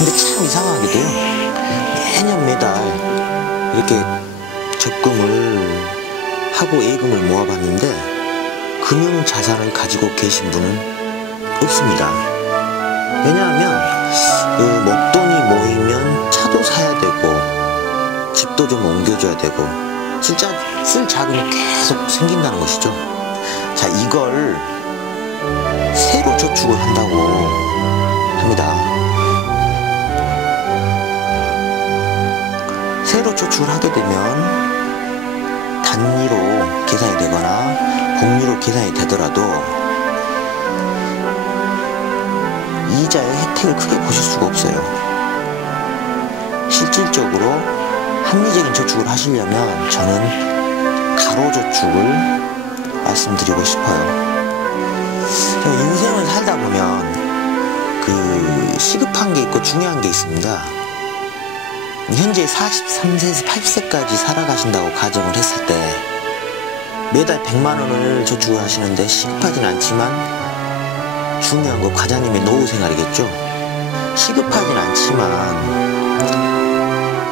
근데 참 이상하게도요, 매년 매달 이렇게 적금을 하고 예금을 모아봤는데 금융자산을 가지고 계신 분은 없습니다. 왜냐하면 목돈이 모이면 차도 사야 되고 집도 좀 옮겨줘야 되고 쓸 자금이 계속 생긴다는 것이죠. 자, 이걸 새로 저축을 한다고 합니다. 새로 저축을 하게 되면 단위로 계산이 되거나 복리로 계산이 되더라도 이자의 혜택을 크게 보실 수가 없어요. 실질적으로 합리적인 저축을 하시려면 저는 가로저축을 말씀드리고 싶어요. 인생을 살다 보면 시급한 게 있고 중요한 게 있습니다. 현재 43세에서 80세까지 살아가신다고 가정을 했을 때 매달 100만원을 저축을 하시는데 시급하진 않지만 중요한 거 과장님의 노후 생활이겠죠. 시급하진 않지만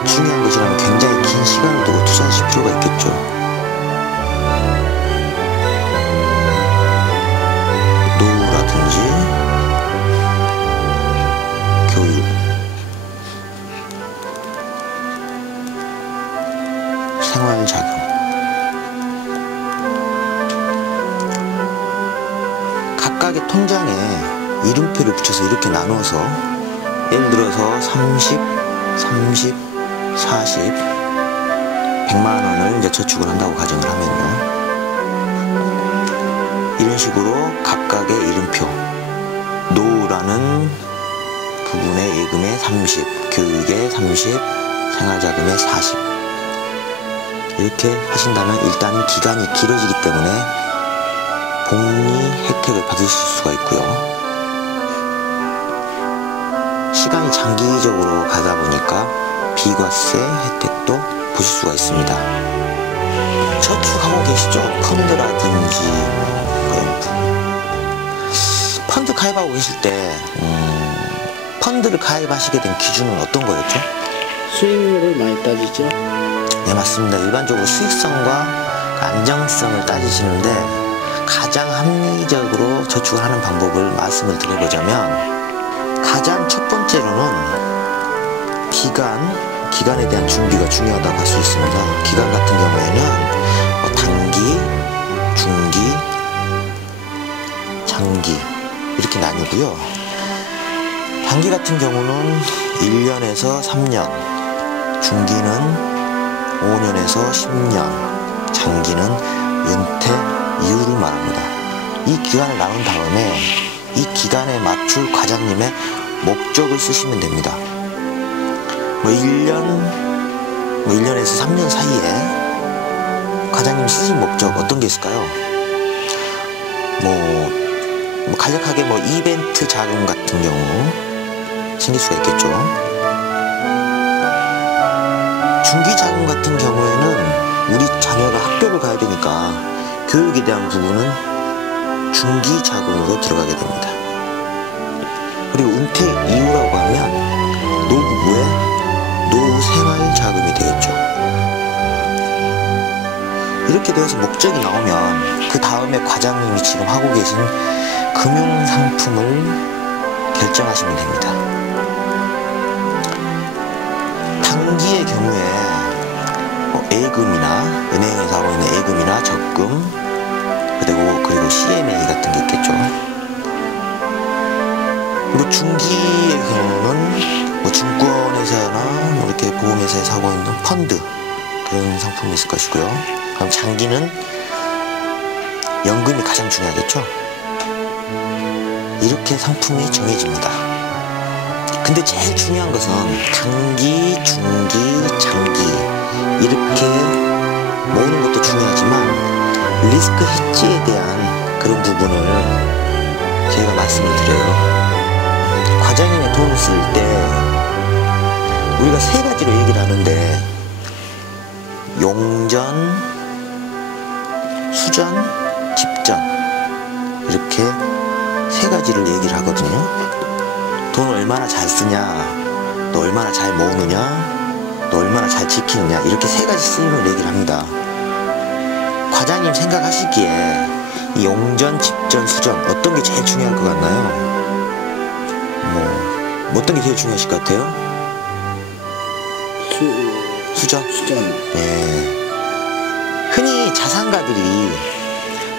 중요한 것이라면 굉장히 긴 시간을 두고 투자하실 필요가 있겠죠. 노후라든지 교육, 생활자금, 각각의 통장에 이름표를 붙여서 이렇게 나눠서 예를 들어서 30, 40, 100만원을 이제 저축을 한다고 가정을 하면요, 이런 식으로 각각의 이름표, 노후라는 부분의 예금에 30, 교육에 30, 생활자금에 40 이렇게 하신다면 일단 기간이 길어지기 때문에 복리 혜택을 받으실 수가 있고요. 시간이 장기적으로 가다 보니까 비과세 혜택도 보실 수가 있습니다. 저축하고 계시죠? 펀드라든지 그런 부분. 펀드 가입하고 계실 때 펀드를 가입하시게 된 기준은 어떤 거였죠? 수익률을 많이 따지죠? 네, 맞습니다. 일반적으로 수익성과 안정성을 따지시는데 가장 합리적으로 저축을 하는 방법을 말씀을 드려보자면 가장 첫 번째로는 기간에 대한 준비가 중요하다고 할 수 있습니다. 기간 같은 경우에는 단기, 중기, 장기 이렇게 나뉘고요. 단기 같은 경우는 1년에서 3년, 중기는 5년에서 10년, 장기는 은퇴 이후를 말합니다. 이 기간을 나눈 다음에 이 기간에 맞출 과장님의 목적을 쓰시면 됩니다. 1년에서 3년 사이에 과장님이 쓰실 목적 어떤 게 있을까요? 간략하게 이벤트 자금 같은 경우 생길 수가 있겠죠. 중기 자금 같은 경우에는 우리 자녀가 학교를 가야 되니까 교육에 대한 부분은 중기 자금으로 들어가게 됩니다. 그리고 은퇴 이후라고 하면 노부부의 노후 생활 자금이 되겠죠. 이렇게 되어서 목적이 나오면 그 다음에 과장님이 지금 하고 계신 금융 상품을 결정하시면 됩니다. 단기의 경우에 예금이나 은행에서 하고 있는 예금이나 적금 그리고 CMA 같은 게 있겠죠. 그리고 중기의 경우는 증권회사나 이렇게 보험회사에서 하고 있는 펀드 그런 상품이 있을 것이고요. 그럼 장기는 연금이 가장 중요하겠죠. 이렇게 상품이 정해집니다. 근데 제일 중요한 것은 단기, 중기, 장기 이렇게 모으는 것도 중요하지만 리스크 해지에 대한 그런 부분을 저희가 말씀을 드려요. 과장님의 돈을 쓸 때 우리가 세 가지로 얘기를 하는데 용전, 수전, 집전 이렇게 세 가지를 얘기를 하거든요. 돈을 얼마나 잘 쓰냐, 너 얼마나 잘 모으느냐, 너 얼마나 잘 지키느냐, 이렇게 세 가지 쓰임을 얘기를 합니다. 과장님 생각하시기에 이 용전, 집전, 수전 어떤 게 제일 중요할 것 같나요? 뭐 어떤 게 제일 중요하실 것 같아요? 수전? 수전. 네. 흔히 자산가들이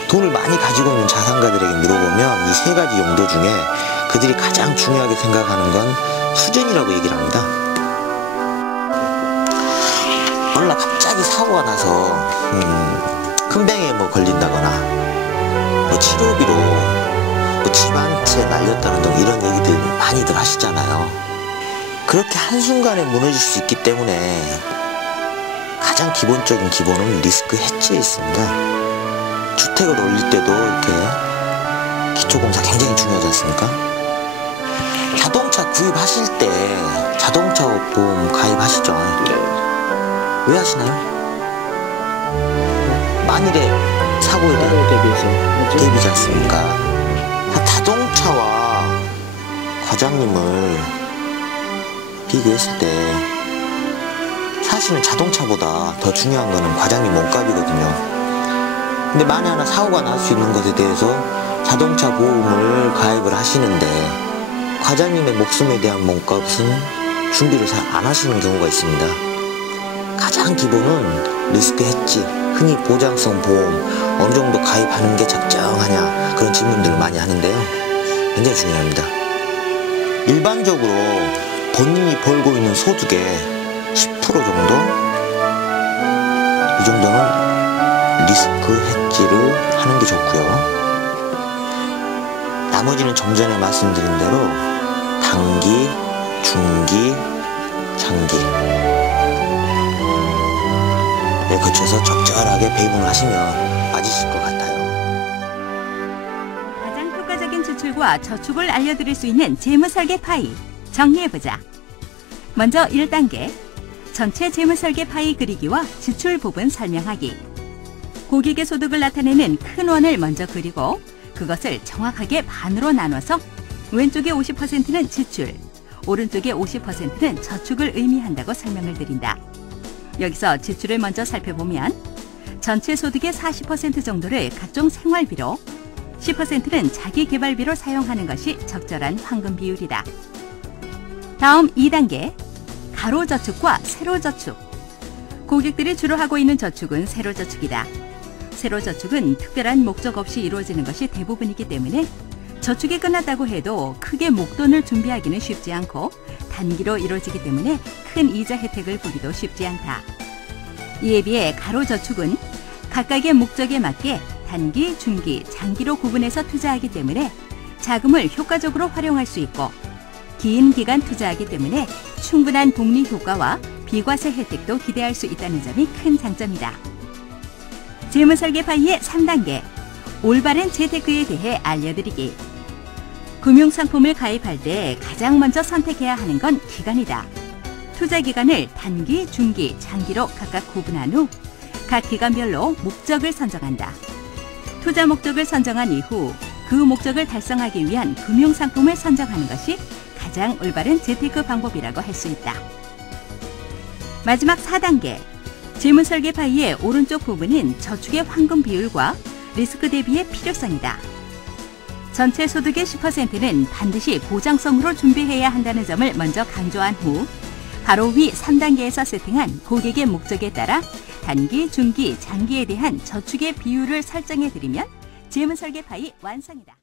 돈을 많이 가지고 있는 자산가들에게 물어보면 이 세 가지 용도 중에 그들이 가장 중요하게 생각하는 건 수전이라고 얘기를 합니다. 어느 날 갑자기 사고가 나서 큰 병에 뭐 걸린다거나 뭐 치료비로 뭐 집 한 채 날렸다는 등 이런 얘기들 많이들 하시잖아요. 그렇게 한순간에 무너질 수 있기 때문에 가장 기본적인 기본은 리스크 해지에 있습니다. 주택을 올릴 때도 이렇게 기초공사 굉장히 중요하지 않습니까? 자동차 구입하실 때 자동차 보험 가입하시죠? 왜 하시나요? 만일에 사고에 대한 대비지 않습니까? 자동차와 과장님을 비교했을 때 사실은 자동차보다 더 중요한 거는 과장님 몸값이거든요. 근데 만에 하나 사고가 날 수 있는 것에 대해서 자동차 보험을 가입을 하시는데 과장님의 목숨에 대한 몸값은 준비를 잘 안 하시는 경우가 있습니다. 가장 기본은 리스크 해지, 흔히 보장성 보험 어느 정도 가입하는 게 적정하냐, 그런 질문들을 많이 하는데요. 굉장히 중요합니다. 일반적으로 본인이 벌고 있는 소득의 10% 정도? 이 정도는 리스크 해지를 하는 게 좋고요. 나머지는 좀 전에 말씀드린 대로 단기, 중기, 장기 거쳐서 적절하게 배분을 하시면 맞으실 것 같아요. 가장 효과적인 지출과 저축을 알려드릴 수 있는 재무설계 파이, 정리해보자. 먼저 1단계, 전체 재무설계 파이 그리기와 지출 부분 설명하기. 고객의 소득을 나타내는 큰 원을 먼저 그리고 그것을 정확하게 반으로 나눠서 왼쪽의 50%는 지출, 오른쪽의 50%는 저축을 의미한다고 설명을 드린다. 여기서 지출을 먼저 살펴보면 전체 소득의 40% 정도를 각종 생활비로, 10%는 자기 개발비로 사용하는 것이 적절한 황금 비율이다. 다음 2단계, 가로저축과 세로저축. 고객들이 주로 하고 있는 저축은 세로저축이다. 세로저축은 특별한 목적 없이 이루어지는 것이 대부분이기 때문에 저축이 끝났다고 해도 크게 목돈을 준비하기는 쉽지 않고 단기로 이루어지기 때문에 큰 이자 혜택을 보기도 쉽지 않다. 이에 비해 가로저축은 각각의 목적에 맞게 단기, 중기, 장기로 구분해서 투자하기 때문에 자금을 효과적으로 활용할 수 있고 긴 기간 투자하기 때문에 충분한 복리 효과와 비과세 혜택도 기대할 수 있다는 점이 큰 장점이다. 재무설계 파이의 3단계, 올바른 재테크에 대해 알려드리기. 금융상품을 가입할 때 가장 먼저 선택해야 하는 건 기간이다. 투자 기간을 단기, 중기, 장기로 각각 구분한 후 각 기간별로 목적을 선정한다. 투자 목적을 선정한 이후 그 목적을 달성하기 위한 금융상품을 선정하는 것이 가장 올바른 재테크 방법이라고 할 수 있다. 마지막 4단계, 재무설계 파이의 오른쪽 부분은 저축의 황금 비율과 리스크 대비의 필요성이다. 전체 소득의 10%는 반드시 보장성으로 준비해야 한다는 점을 먼저 강조한 후 바로 위 3단계에서 세팅한 고객의 목적에 따라 단기, 중기, 장기에 대한 저축의 비율을 설정해드리면 재무설계 파이 완성이다.